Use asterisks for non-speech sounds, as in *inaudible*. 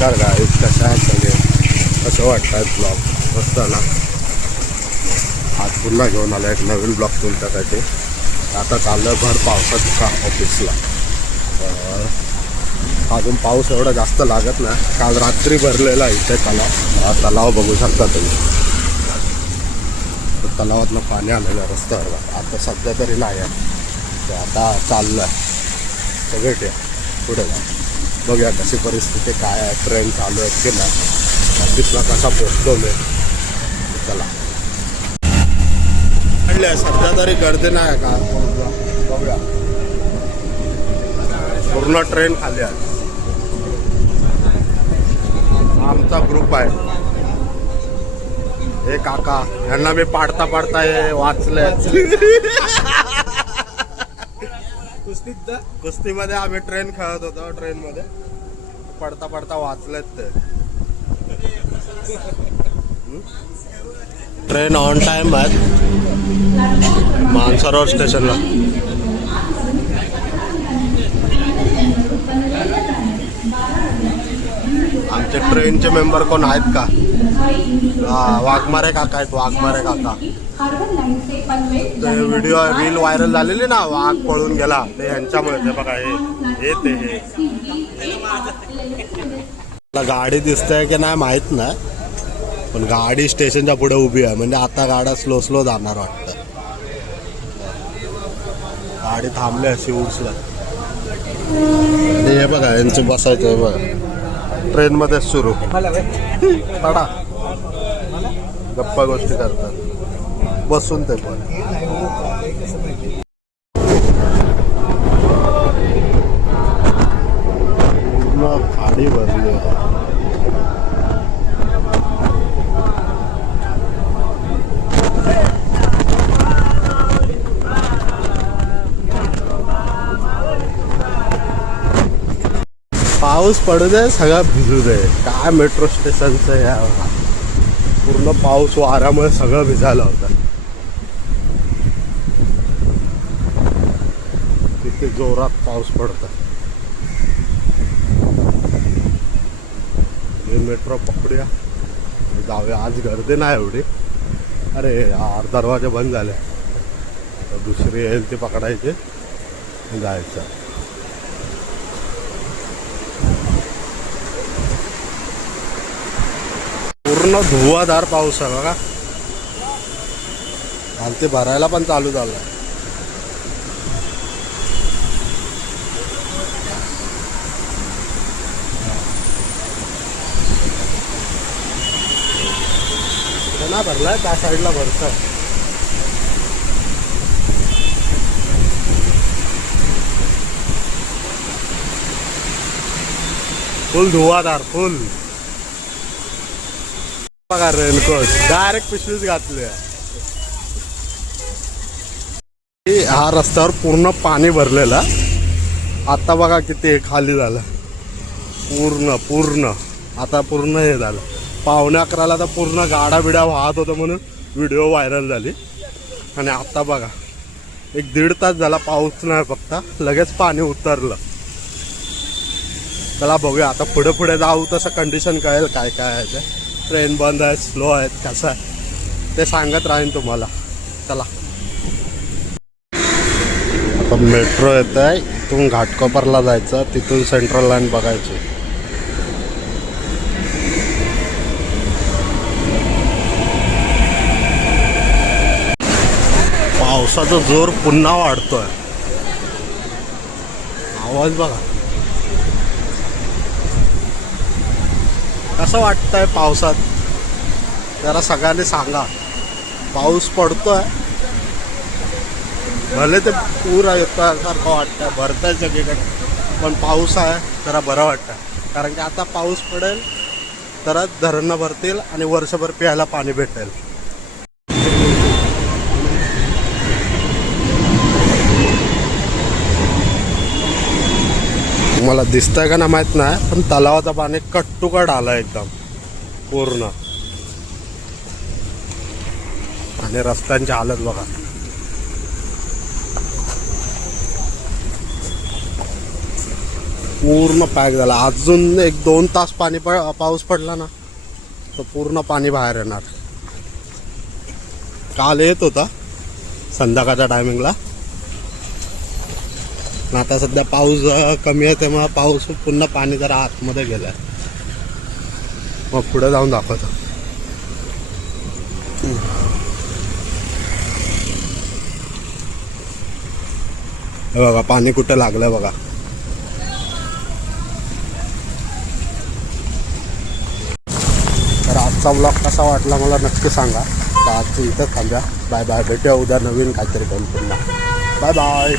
नमस्कार गाईज कशा आहेत सगळे कसं वाटतात ब्लॉग. मस्त ना आज पुन्हा घेऊन आला एक नवीन ब्लॉग तुमच्यासाठी. आता चाललं भर पावसात का ऑफिसला. अजून पाऊस एवढा जास्त लागत नाही. काल रात्री भरलेला इथे तलाव. तलाव बघू शकता तुम्ही. तलावातलं पाणी आलेलं आहे रस्त्यावर. आता सध्या तरी नाही आहे. ते आता चाललं आहे सगळे ते पुढे जा. बघूया कशी परिस्थिती काय आहे ट्रेन चालू आहेत की नाही. ऑफिसला कसा पोचतो मी चला. म्हणले सध्या तरी गर्दी नाही का? बघूया. पूर्ण ट्रेन खाली आहे. आमचा ग्रुप आहे. हे काका यांना मी पाडता पाडता हे *laughs* कुस्तीत कुस्तीमध्ये आम्ही ट्रेन खेळत होतो ट्रेन मध्ये. पडता पडता वाचलेत ते. ट्रेन ऑन टाइम आहे. मानसरोवर स्टेशनला आमचे ट्रेनचे मेंबर कोण आहेत का? वाघमारे काका आहेत वाघमारे काका. व्हिडिओ रील व्हायरल झालेली ना वाघ पळून गेला. ते ह्यांच्यामुळे ते बघा हे ते हे. मला गाडी दिसतंय की नाही माहीत नाही पण गाडी स्टेशनच्या पुढे उभी आहे. म्हणजे आता गाड्या स्लो स्लो जाणार वाटतं. गाडी थांबली अशी उचला हे बघा यांचं बसायचं हे बघा ट्रेन मध्ये सुरू टाटा गप्पा गोष्टी करतात. बसून ते पण. पूर्ण खाडी भरली आहे. पाऊस पडू दे सगळं भिजू दे. काय मेट्रो स्टेशनचं या. पूर्ण पाऊस वाऱ्यामुळे सगळं भिजायला होतं किती जोरात पाऊस पडतो. हे मेट्रो पकडूया. जाऊया. आज गर्दी नाही एवढी. अरे यार दरवाजे बंद झाले. दुसरी येईल ती पकडायची. जायचं. पूर्ण धुवाधार पाऊस आहे बघा. आणि ते भरायला पण चालू झालं ना भरलाय त्या साईडला भरतं फुल धुवाधार फुल. बघा रेनकोट डायरेक्ट पिशवीच घातली हा रस्त्यावर पूर्ण पाणी भरलेलं आता बघा किती खाली झालं. पूर्ण पूर्ण. आता पूर्ण हे झालं. पावणे अकराला तर पूर्ण गाडा बिडा वाहत होतं म्हणून व्हिडिओ व्हायरल झाली. आणि आत्ता बघा एक दीड तास झाला पाऊस नाही फक्त लगेच पाणी उतरलं. चला बघूया आता पुढे पुढे जाऊ तसं कंडिशन कळेल काय काय आहे ते. ट्रेन बंद आहे स्लो आहेत कसं आहे. ते सांगत राहीन तुम्हाला. चला. आता मेट्रो येत आहे इथून घाटकोपरला जायचं तिथून सेंट्रल लाईन बघायची. पावसाचा जोर पुन्हा वाढतोय. आवाज बघा. कसं वाटतंय पावसात? जरा सगळ्यांनी सांगा. पाऊस पडतोय. भले ते पूर येतासारखं वाटतं भरतंय सगळीकडे पण पाऊस आहे जरा बरं वाटतं कारण की आता पाऊस पडेल तरच धरणं भरतील आणि वर्षभर प्यायला पाणी भेटेल. तुम्हाला दिसतंय का ना माहीत नाही पण तलावाचं पाणी कट्टुकट आलं एकदम पूर्ण. आणि रस्त्यांची हालत बघा. पूर्ण पॅक झाला. अजून एक दोन तास पाणी प पाऊस पडला ना तर पूर्ण पाणी बाहेर येणार. काल येत होता संध्याकाळच्या टायमिंगला आता सध्या पाऊस कमी आहे त्यामुळे पाऊस पुन्हा पाणी जरा आतमध्ये गेलं मग पुढे जाऊन दाखवतो. हे बघा पाणी कुठं लागलं बघा. तर आजचा ब्लॉग कसा वाटला मला नक्की सांगा. तर आजचं इथंच थांब्या. बाय बाय भेटूया उद्या नवीन काहीतरी करून पुन्हा. Bye bye